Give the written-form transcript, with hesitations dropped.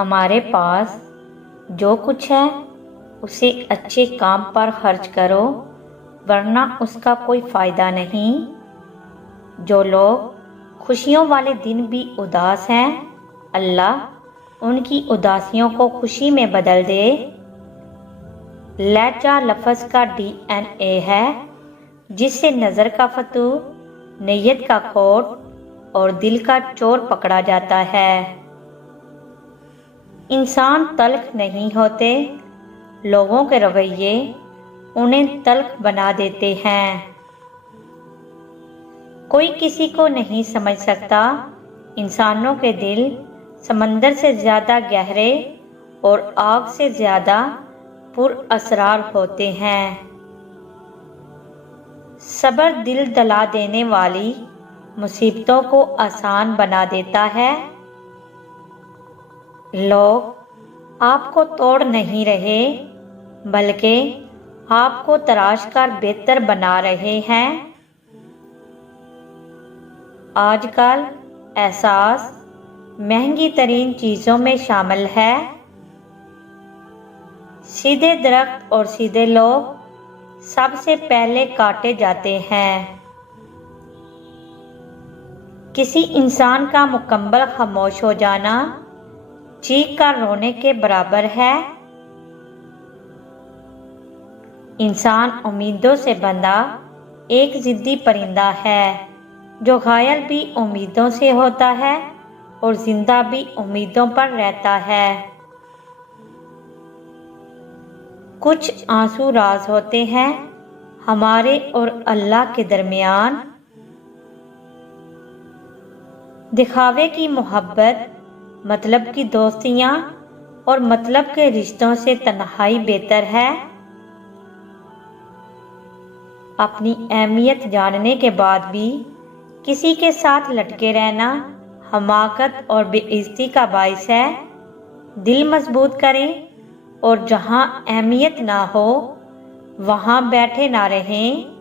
ہمارے پاس جو کچھ ہے اسے اچھے کام پر خرچ کرو ورنہ اس کا کوئی فائدہ نہیں۔ جو لوگ خوشیوں والے دن بھی اداس ہیں اللہ ان کی اداسیوں کو خوشی میں بدل دے۔ لہجہ لفظ کا DNA ہے جس سے نظر کا فتوح، نیت کا کھوٹ اور دل کا چور پکڑا جاتا ہے۔ انسان تلخ نہیں ہوتے، لوگوں کے رویے انہیں تلخ بنا دیتے ہیں۔ کوئی کسی کو نہیں سمجھ سکتا، انسانوں کے دل سمندر سے زیادہ گہرے اور آگ سے زیادہ پر اسرار ہوتے ہیں۔ صبر دل دلا دینے والی مصیبتوں کو آسان بنا دیتا ہے۔ لوگ آپ کو توڑ نہیں رہے بلکہ آپ کو تراش کر بہتر بنا رہے ہیں۔ آج کل احساس مہنگی ترین چیزوں میں شامل ہے۔ سیدھے درخت اور سیدھے لوگ سب سے پہلے کاٹے جاتے ہیں۔ کسی انسان کا مکمل خاموش ہو جانا چیخ کر رونے کے برابر ہے۔ انسان امیدوں سے بندھا ایک ضدی پرندہ ہے جو گھائل بھی امیدوں سے ہوتا ہے اور زندہ بھی امیدوں پر رہتا ہے۔ کچھ آنسو راز ہوتے ہیں ہمارے اور اللہ کے درمیان۔ دکھاوے کی محبت، مطلب کی دوستیاں اور مطلب کے رشتوں سے تنہائی بہتر ہے۔ اپنی اہمیت جاننے کے بعد بھی کسی کے ساتھ لٹکے رہنا حماقت اور بے عزتی کا باعث ہے۔ دل مضبوط کریں اور جہاں اہمیت نہ ہو وہاں بیٹھے نہ رہیں۔